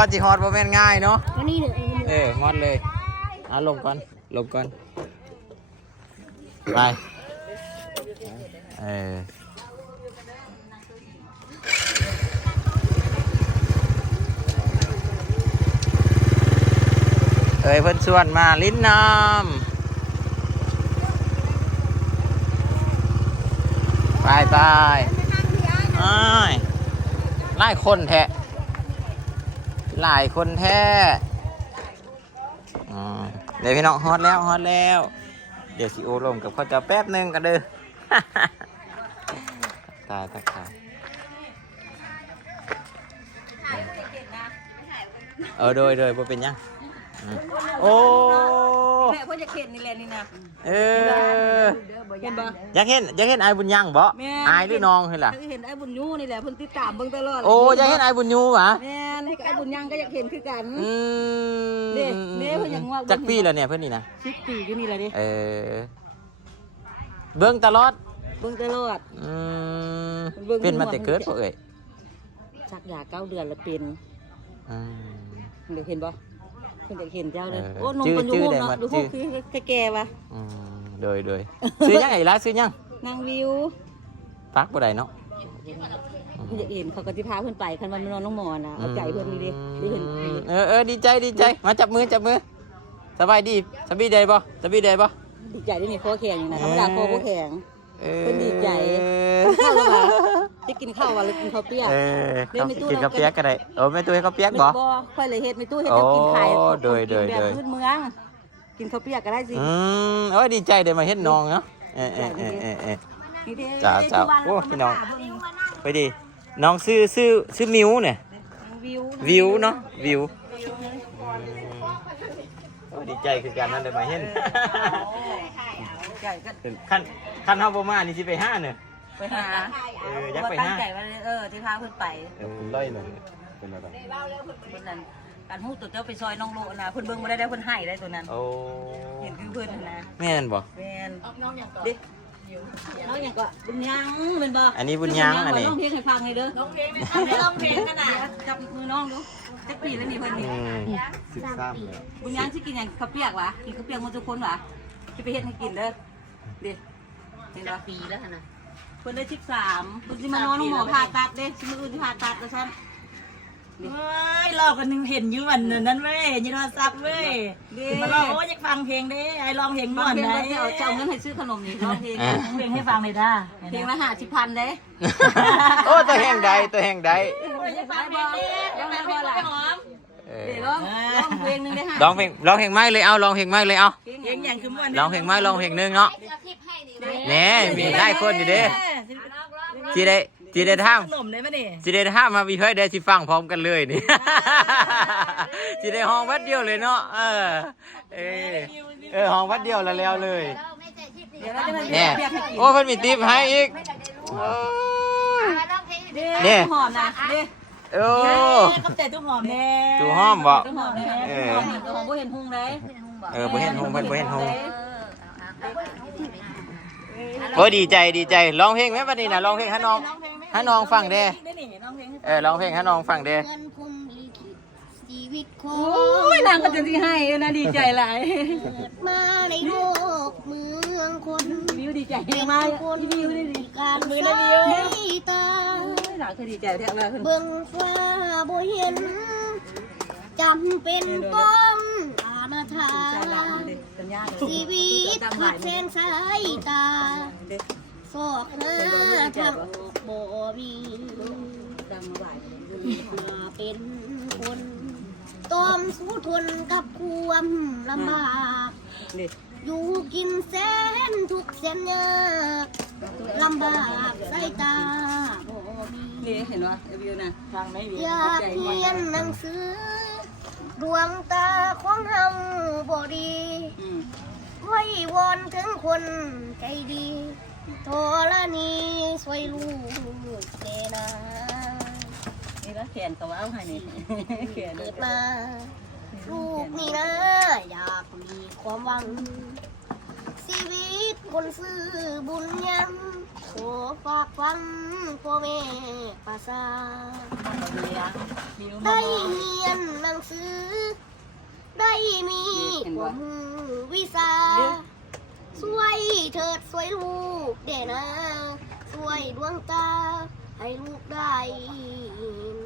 ก็จีฮอดบ่แม่นง่ายเนาะวันนี้เนี่ยเออมอดเลยเอาลงก่อนลงก่อนไปเออเอ้ยเพิ่นชวนมาลิ้นน้ำไปไปอ้ายหลายคนแท้ หลายคนแท้อ่าเดี๋ยวพี่น้องฮอตแล้วฮอตแล้ว เดี๋ยวสิโอลมกับข้าวเจ้าแป๊บหนึงกันเด้อตายทักทายเออโดยโดยบ่เป็นหยังอืมโอ้แม่เพิ่นจะเข็นนี่แหละนี่นะเออ เห็นบ่อยากเห็นอยากเห็นไอ้บุญยังบ่แม่ไอ้หรือน้องเห็นล่ะเห็นไอ้บุญยูนี่แหละเพิ่นติดตามเบิ่งตลอดโอ้อยากเห็นไอ้บุญยูหวะแม่นให้กับไอ้บุญยังก็อยากเห็นคือกันอืมเด้เด้เพิ่นยังว่าจักปีแล้วเนี่ยเพื่อนนี่นะสิบปีอยู่นี่แหละดิเออเบิ่งตลอดเบิ่งตลอดอืมเบิ่งเป็นมาแต่เกิดบ่เอ่ยชักยาเก้าเดือนแล้วเป็นอืมเดี๋ยวเห็นบ่เพิ่นอยากเห็นเจ้าเลยเออโอ้นมชื่อเพิ่นอยู่ชื่อห้องได้เนาะมาดูห้องชื่อคือแก่ๆว่ะอืม โดยโดยซื้อยังไงล่ะซื้อยังนางวิวปักบ่ได้เนาะเพิ่นอยากเห็นเขาก็สิพาเพิ่นไปคันว่ามันนอนน้องหมอนะเอาใจเพิ่นนี่ดิได้เห็นอืมเออเออดีใจดีใจมาจับมือจับมือสบายดีสบายดีบ่สบายดีบ่ดีใจได้นี่คอแข็งอยู่นะธรรมดาคอบ่แข็งเออเพิ่นดีใจข้าวแล้วว่ะได้กินข้าวว่ะหรือกินข้าวเปียกเออเดี๋ยวมีตู้กินข้าวเราเปียกก็ได้โอ้แม่ตู้ให้ข้าวเปียกบ่บ่ค่อยเลยเฮ็ดไม่ตู้เฮ็ดแนวกินขายโอ้โดยโดยกินโดแบบยพื้นเมือง กินข้าวเปียกก็ได้สิอืมโอ้ยดีใจได้มาเห็นน้องเนาะเออเออเออเออเออ นี่เด้จ้าจ้าที่บ้นโอ้พี่น้องเามาหาเบิ่ไปดิน้องซื้อซื้อซื้อมิวเนี่ย วิววิวเนาะวิวโอ้ดีใจคือการนั้นได้มาเห็นใหญ่ก็ขั้นขั้นเฮาบ่มานี่สิไปห้าเนี่ย ไปหาเอออยากไปตั้งห้าใจว่าเออที่พาเพิ่นไปเออร้อยหนึ่งเป็นอะไรเพิ่นนั่น การฮู้ตัวเจ้าไปซอยน้องโลนะเพิ่นเบิ่งบ่ได้ได้เพิ่นให้ได้ตัวนั้นโอ้เห็นคือเพิ่นนั่นนะแม่นบ่แม่นดิน้องหยังก็บุญยังเป็นบ่อันนี้บุญยังอันนี้ร้องเพลงให้ฟังให้เด้อร้องเพลงไม่ร้องเพลงกันน่ะจับมือน้องดูจักปีแล้วนี่เพิ่นนี่อืมสิบสามเลยบุญยังสิกินหยังข้าวเปียกวะกินข้าวเปียกหมดทุกคนวะสิไปเฮ็ดให้กินเด้อดิเห็นบ่ปีแล้วนะเพิ่นได้13เพิ่นสิมานอนโรงหมอผ่าตัดเด้สิมื้ออื่นสิผ่าตัดแล้วซั่น เว้ยเรากันนึงเห็นอยู่วันนั้นเว้ยเห็นอยู่โทรศัพท์เว้ยเด้มาลองโอ้ยอยากฟังเพลงเด้ไอ้ลองเพลงฟัม่งวนเพลงได้แล้วจะเอาจะเอาเงินให้ซื้อขนมนี่ร้องเพลงอะเพลงให้ฟังเลยด้าเพลงละ50,000เด้โอ้ตัวแห่งใดตัวแห่งใดอยากฟังเพลงเด้อยากฟังเพลงไปหอมเออเดี๋ยวร้องร้องเพลงหนึงได้ห้าร้องเพลงร้องเพลงไม้เลยเอาร้องเพลงไม้เลยเอาเพลงอย่างคือม่วนร้องเพลงไม้ร้องเพลงหนึงเนาะแหน่มีหลายคนอยู่เด้ที่ได้ ที่ได้ทางขนมได้ไหมนี่สิได้ถ้ามาวิเคราะห์ได้สิฟังพร้อมกันเลยนี่ สิได้ห้องวัดเดียวเลยเนาะเออเออเออห้องวัดเดียวแล้วแล้วเลยเดี๋ยวเราจะมาแน่เรียกให้กินโอ้เพิ่นมีทิปให้อีกโอ้ยเด้เนี่ย หอมนะเด้โอ้ กับแต่ตุ้งหอมแน่ตูห้อมบ่ต้องหอมนะเอหออมนี่ก็หอมบ่เห็นหุงเลยเออบ่เห็นหงเพิ่นบ่เห็นหงโอ้ยดีใจดีใจร้องเพลงไหมบัดนี้น่ะร้องเพลงให้น้อง ให้น้องฟังเด้ได้นี่น้องเพลงเออร้องเพลงให้น้องฟังเด้เงินคุมลิขิตชีวิตขอโอ้ยนางก็จะสิให้เออนะดีใจหลายเกิดมาในโลกเมืองคนวิวดีใจมากคนวิวดีดีการสายตาหลานเคยดีใจแท้ว่าเพิ่นเบิ่งฟ้าบ่เห็นจำเป็นต้องอาณาถาใจหลานเด้สัญญาเด้ชีวิตขาดแสงสายตา สอกหาทางออกบ่มีดังมาหลายมาเป็นคนต้อมสู้ทนกับความลำบากอยู่กินแสนทุกข์แสนยากลำบากสายตาบ่มีเด้เห็นว่าวิวน่ะฟังไม่มีอยากเรียนหนังสือ ดวงตาของเฮาบ่ดีไว้วอนถึงคนใจดี โทรณีช่วยลูกเสนานี่ก็แขนก็ว่าเอาให้นี่แขนเกิดมาลูกนี่นะ อยากมีความหวัง ชีวิตคนซื้อบุญยังขอฝากฟังพ่อแม่ภาษาได้เรียนหนังสือ ได้มีความรู้วิชา สวยเถิดสวยลูกเด่นะสวยดวงตา ให้ลูกได้เห็น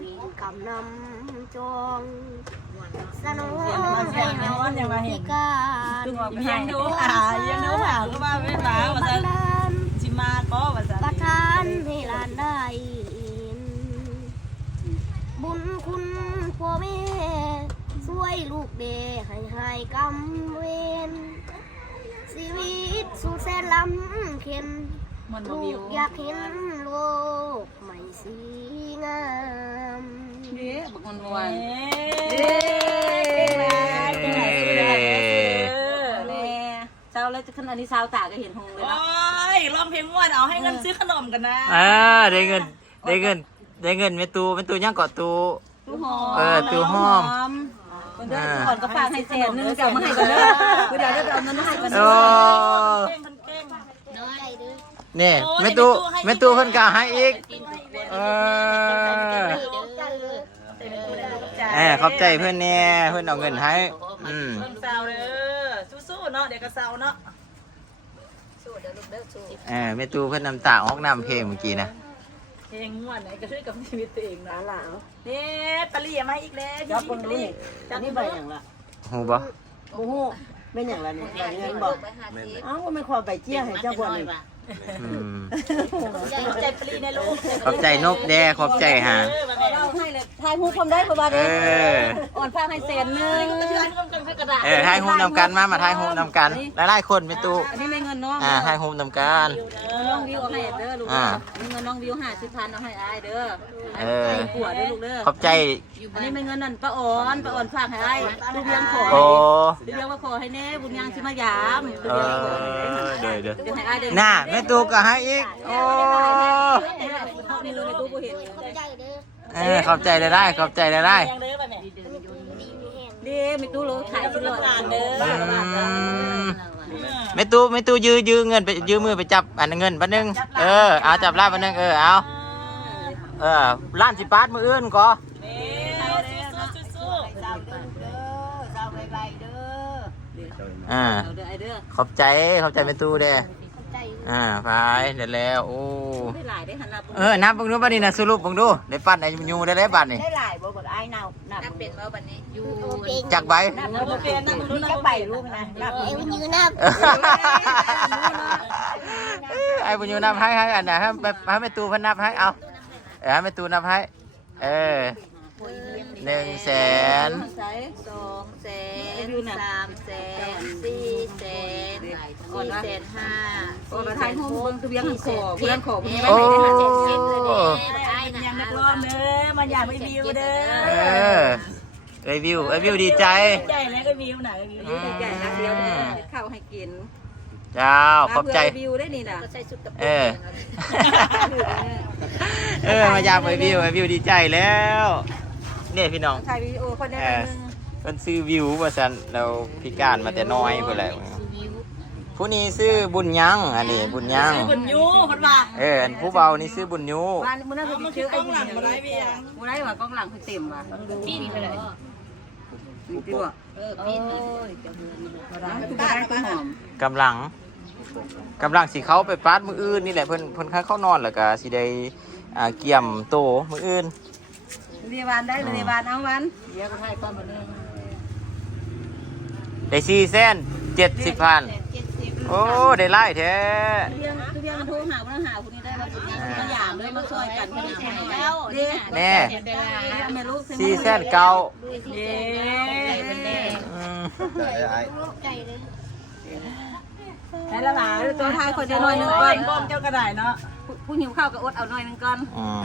มีกำนำจองสนองให้เฮาพิการยังดูหายังดูหาก็มาไม่หาว่าบัจะนดาลจิมาก็ว่าจะประทานให้หลานได้เห็นบุญคุณพ่อแม่ช่วยลูกเดให้หายกำเวน ชีวิตสุดแสนลำเข็นมันบ่ลูวิวกอยากเห็นโลกใหม่สีงามเด้บักมันมวเอ้นเก่งนะเก่งนะสุดยอดเลยแม่เช้าแล้วจะขึ้นอันนี้เช้าตาก็เห็นหงเลยโอ้เนาะยร้องเพลงม่วนเอาให้เงินซื้อขนมกันนะอ่าได้เงินได้เงินได้เงินแม่ตูแม่ตูยังเกาะตู ตู้หอมเออตู้หอมคน เดินก่อนก็ฝากให้แสนนึงจะเอามาให้กันเด้อคือเดี๋ยวจะเอาเงินมาให้กันเด้โอ้อเก่งคนเก่งน้อยเด้อนี่แม่ตูแม่ตูเพิ่นก็ให้อีกเออเออขอบใจเพื่อนแน่เพื่อนเอาเงินให้อืมเบิ่งสาวเด้อสู้ๆเนาะเดี๋ยวก็สาวเนาะเออแม่ตูเพื่อนน้ำตาออกน้ำเพลงเมื่อกี้นะ เพลงม่วนไหนก็ช่วยกับชีวิตตัวเองนะล่ะนี่ปลีมาอีกแล้วจับคนนี้จับนี่ใบอย่างละหูบ่โอ้โหเป็นอย่างไรเนี่ยเงินบอกเอ้าว่าไม่ความใบเจี้ยให้เจ้าบ่นี่อืมขอบใจปลีในลูกขอบใจนกแด่ขอบใจหาเราให้เลยทายฮู้ความได้เพราะว่าเอเด้ออ่อนฝากให้แสนนึงเออทายโฮมนำกันมามาทายโฮมนำกันหลายๆคนแม่ตูอันนี้ไม่เงินน้องอ่าทายโฮมนำกัน น้องวิวเอาให้เด้อลูกอ่าอันนี้เงินน้องวิวห้าสิบพันเอาให้อายเด้อเออ ให้ผัวเด้อลูกเด้อขอบใจ อันนี้ไม่เงินนั่นป้าอ่อนป้าอ่อนฝากให้อายลูกเลี้ยงขอโอ้ลูกเลี้ยงว่าขอให้แน่บุญยังสิมายามเออเดี๋ยวเดี๋ยวเดี๋ยวให้อายเด้อน่าแม่ตูก็ให้อีก โอ้เขามีเลยในตู้บ่เห็นขอบใจเด้อเออขอบใจได้ได้ขอบใจได้ได้แดงเลยป่ะแม่ดีมีแห้งเด้มีตู้โลขายสิโลอืม แม่ตูแม่ตูยื้อยื้อเงินไปยื้อมือไปจับอันเงินปันนึงเออเอาจับลาบปันนึงเออเอาเออล้านสิบบาทมืออื่นก็เอ้สู้ๆสู้ๆเจ้าเด้อเด้อเจ้าใบใบเด้ออ่าเอาเด้อไอเด้อขอบใจขอบใจแม่ตูเด้ขอบใจอ่าไปเดี๋ยวแล้วโอ้ได้หลายได้หันหน้าเออนับเบิ่งดูบัดนี้นะสรุปเบิ่งดูได้ปั้นได้ยูได้แล้วบัดนี่ได้หลายบ่บ่ไอ้าย เนานับนับเป็นว่าบัดนี้อยู่เป็นจักใบนับบ่เป็นนับรู้นับใบรู้นะนับเอวยืนนับไอ้บุญยูนับให้ให้อันไหนให้ให้แม่ตูเพิ่นนับให้เอาเออให้แม่ตูนับให้ เออหนึ่งแสนใส่สองแสนสามแสนสี่แสนสี่แสนห้าก่อนมาทายห้องเบิ่งคือเบี้ยงหันขอเบี้ยงขอเบี้ยงโอ้ ยังนักร้องเด้อมันอยากไปวิวเด้เอออเอ้ยวิวเอ้ยวิวดีใจ ใหญ่แล้วก็วิวไหนก็วิวอืมใหญ่นักเดียวข้าวให้กินเจ้าขอบใจวิวได้นี่น่ะเออ เออ มายามไอ้วิวไอ้วิวดีใจแล้วเนี่ยพี่น้องถ่ายวิดีโอคนได้นึงมันซื้อวิวว่าสันเราพิการมาแต่น้อยเพื่ออะไร ผู้นี้ซื้อบุญยังอันนี้บุญยังบนยูคนว่าเอออันผู้เบานี่ซื้อบุญยูบ้านมื้อนั้นมันคืคืออกล้องหลังมาได้เพียงมื้อนั้นว่ากล้องหลังคือเต็มว่ะปีนี้เท่าไหร่นี่ตัวเออปีนี้คือได้ต้นหอมกำลังกำลังสิเขาไปปาดมืออื่นนี่แหละเพิ่นเพิ่นค่าเข้านอนแล้วก็สิได้อ่าเกี่ยมโตมืออื่นเรียบานได้เลยเรียบานเอาวันเดี๋ยวก็ให้ความบันเทิงได้สี่เส้นเจ็ดสิบพัน โอ้ได้ไล่แท้เรียงคือเรียงโทรหาบ่หาผู้นี้ได้มาสุดงานทุกอย่างเลยมาช่วยกันขนาดไหนแล้วเด้แน่แม่ลูกสี่เส้นเก่าเย้อืมใจเลยให้ละหลานตัวท้ายคนจะน้อยหนึ่งก้ก่ออนนก้อนเจ้ากระไดเนาะผู้หิวข้าวก็อดเอาน้อยหนึ่งก่อนอืม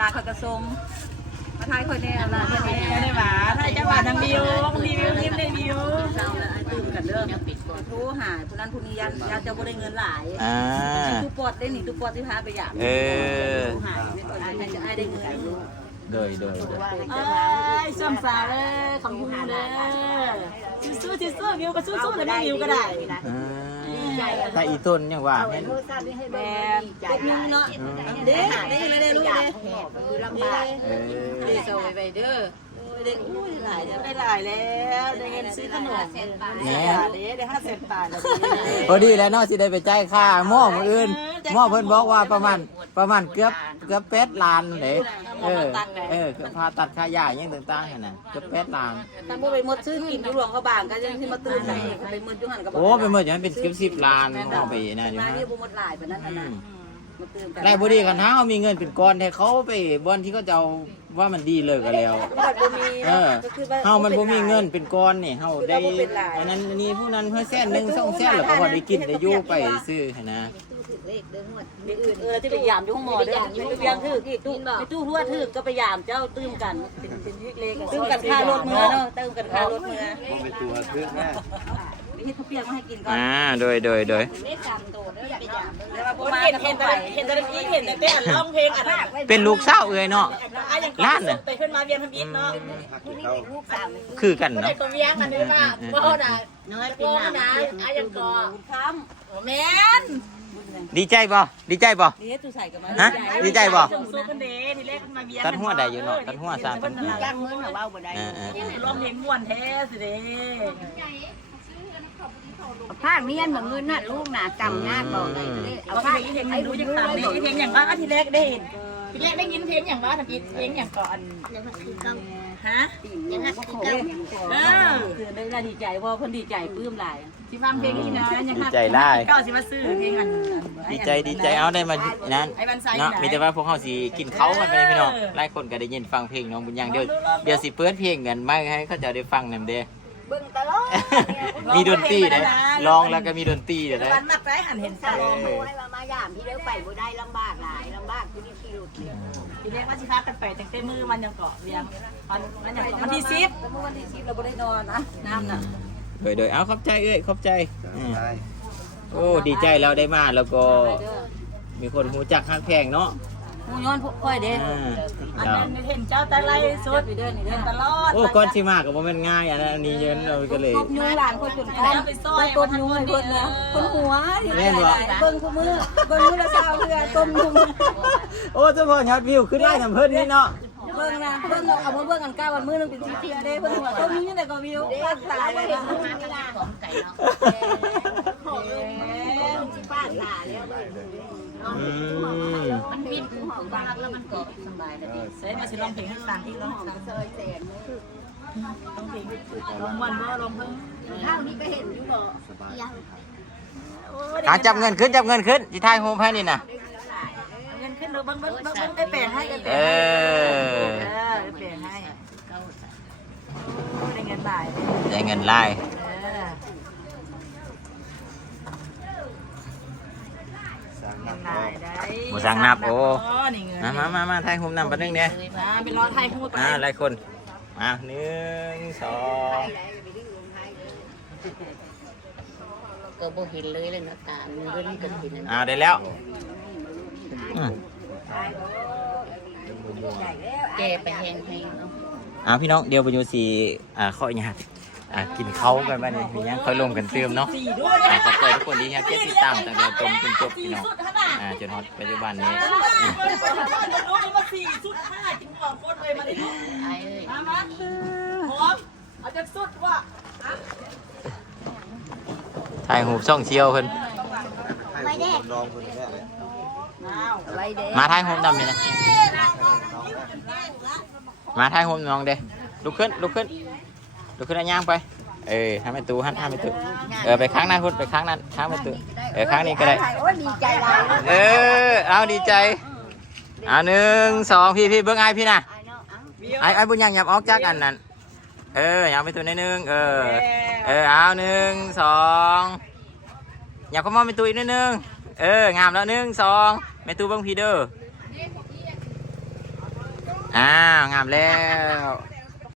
ลาเขาจะสมมาท้ายคนนี้ลาคนนี้ ตื่นกันเด้อโทรหายผู้นั้นผู้นี้ยันยันจะบ่ได้เงินหลายอ่า ทุกปอดได้หนิทุกปอดที่พาไปอยากเออ โทรหายไม่ก่อนให้จะให้ได้เงินโดยโดยโดยเอ้ยส้มสาวเด้อคำพูเด้อสู้ๆสู้ๆวิวก็สู้ๆเลยไม่วิวก็ได้อ่าถ้าอีต้นยังว่าเห็นแม่เด็กนึงเนาะเด้เด้เลยเด้ลูกเด้เออ เด้โซไปเด้อ เด็กอุ้ยหลายได้หลายแล้วได้เงินซื้อขนมแหน่เด้ได้ห้าเซนบาทแล้วพอดีแล้วเนาะสิได้ไปจ่ายค่าหม้อมื้ออื่นหม้อเพิ่นบอกว่าประมาณประมาณเกือบเกือบแปดล้านเลยเออเออคือพาตัดค่าหญ้าอยังต่างๆนั่นน่ะเกือบแปดล้านถ้าบ่ไปหมดซื้อกินอยู่หลวงเขาบางก็ยังสิมาตื่นไปไปหมดอยู่หั่นก็บ่โอ้ไปเมื่อจะเป็นเกือบสิบล้านเอาไปนะอยู่มานะนี่บ่หมดหลายปานนั้นอืน่ะมมาตื่นกันไรบ่ดีกันถ้าเขามีเงินเป็นก้อนให้เขาไปบอนที่เขาจะเอา ว่ามันดีเลยก็แล้วบ่มีเออ ก็คือว่า เฮามันบ่มีเงินเป็นก้อนนี่เฮาได้อันนั้นอันนี้ผู้นั้นเพิ่นแสนหนึงสองแสนแล้วก็พอได้กินได้อยู่ไปซื้อหั้นนะมีอื่นเออที่ไปยามอยู่ห้องหมอเด้อไปยามถืออีกตู้ไปตู้รั่วถือก็ไปยามเจ้าตื้มกันเป็นเป็นเล็กตื้มกันค่ารถมือเนาะตื้มกันค่ารถมือเป็นตัวเพื่อนแม่ไปเฮ็ดข้าวเปียกมาให้กินก่อนอ่า โดยโดยโดยแล้วมาบ่มาเห็นกับเห็นไผแต่เห็นแต่พี่เห็นแต่แต่ร้องเพลงอะเป็นลูกสาวเอ้ยเนาะ ล้านน่ะ ไปขึ้นมาเวียนทำอิฐเนาะคือกันเด็เนาะกคนเวียงกันนี่ว่าพ่อน่ะน้อยพ่อน่ะอายังก่อค้แม่นดีใจบ่ดีใจบ่ำนี่ตู้ใส่กันมาฮะ ดีใจบ่ ส่งสู้กันเด้ทีแรกมาเวียงตัดหัวได้อยู่เนาะตัดหัวสร้างตัดหัวจ้างมือมาว่าบ่ได้เออเออร้องเพลงม่วนแท้สิเด้ภาคเรียนเหมือนเงินน่ะลูกน่ะจำงานบอกเลยเอาเอาภาคเพลงเพลงรู้จังตามเพลงเพลงอย่างว่าทีแรกได้เห็น ทีแรกได้ยินเพลงอย่างว่าทำอิฐเพลงอย่างก่อนยังหักคือเก่าฮะยังหักคือเก่าเออคือได้ดีใจว่าเพิ่นดีใจปลื้มหลายที่ฟังเพลงนี้นะยังดีใจหลายเก้าสิมาซื้อเพลงอันดีใจดีใจเอาได้มานั้นไอ้วันไซเนาะมีแต่ว่าพวกเขาสิกินเขากันไปเลยพี่น้องหลายคนก็ได้ยินฟังเพลงน้องบุญยังเดี๋ยวเดี๋ยวสิเปิดเพลงกันมาให้เขาเจะได้ฟังนำเด้เบิ่งตลอดมีดนตรีเด้ลองแล้วก็มีดนตรีเด้วันมักได้หันเห็นถ้าใส่ลองดูให้ว่ามายามที่เลิกไปบ่ได้ลำบากหลายลำบากคือนี่ขี่รถเลยทีแรกว่าสิพากันไปตั้งแต่มือมันยังเกาะเรียงมันมันยังเกาะมันที่ซิปแล้วเมื่อวันที่10เราบ่ได้นอนนะน้ำน่ะโดยโดยเอาขอบใจเอ้ยขอบใจอืมโอ้ดีใจเราได้มาแล้วก็ มีคนหูจักฮักแพงเนาะ ฮู้ย้อนพวกค่อยเด้อ่าอันนั้นเห็นเจ้าตะไลสุดไปเด้อนี่เด้เห็อนตลอดโอ้ก้อนสิมาก็บ่แม่นง่ายอันนั้นอันนี้เยินเราก็เลย ตบยุงหลานคนจนกันตบยุงเพิ่นนะคนหัวเบิ่งคู่มือเบิ่งมือละสาวเพื่อต้มยุงโอ้เจ้าพ่อยอดวิวขึ้นได้ทำเพิ่นนี่เนาะเบิ่งนะเบิ่งเอามาเบิ่งกันก้าวันมือนึงเป็นสิเที่ยเด้เพิ่นหัวต้มยุงยังไงก็วิวรักษาไว้นะป้าหลาแล้วอื มมันบินของบ้านแล้วมันก็สบายเลยเสร็จมาสิลองเพลงให้ฟังที่ร้องซอยแสนร้องเพลงร้องวันว่าร้องเพิ่งเท่านี้ไปเห็นอยู่บ่ยังอะจับเงินขึ้นจับเงินขึ้นสิทายโฮมให้นี่น่ะเงินขึ้นเราบังบังบังบังได้แปลงให้ได้แปลเองให้อเออได้แปลงให้ได้เงินบ่ายได้เงินไล่เออเงินบ่าย ได้บ่สั่งนับโอ้นี่เงินมามามามาทายโฮมนำปันนึงเด้มาเป็นรอไทยพูดไปอ่าหลายคนอะหนึ่งสองก็บ่เห็นเลยเลยนะตาเงินก็เห็นอ่าได้แล้วอืมแกไปแหงให้เนาะอ่าพี่น้องเดี๋ยวไปดูสีอ่าข้ออยากอ่ากินเขากันบ้างนี่มีหยังค่อยลงกันเติมเนาะสี่ด้วยอ่าขอบคุณทุกคนที่ยังเก็บติดตามตั้งแต่ต้นจนจบพี่น้อง อ่าจนฮอตปัจจุบันนี้อืมรู้นี่มาสี่สุดห้าจริงหัวโคตรเลยมาดิไอ้เอ้ยมามาพร้อมเอาจะสุดว่าถ่ายหูปช่องเชียวเพิ่นไว้แดกลองคนนี้ไว้เด้มาถ่ายหูปนำนี่นะมาถ่ายหูปน้องเด้ลุกขึ้นลุกขึ้นลุกขึ้นเอาย่างไป เออทำให้ตูหันทำให้ตูเออไปข้างนั้นพุ่นไปข้างนั้นข้างไปตูเออข้างนี้ก็ได้ โอ้ยดีใจหลายเออเอาดีใจเอาหนึ่งสองพี่พี่เบิ้งไอพี่นะไอ้เนาะเอ้าไอไอบุญยังหยับออกจากอันนั้นเออหยับไปตัวนิดนึงเออเออเอาหนึ่งสองหยับเข้ามาเป็นตัวอีกนิดนึงเอองามแล้วหนึ่งสองแม่ตูเบิ้งพี่เด้ออ้าวงามแล้ว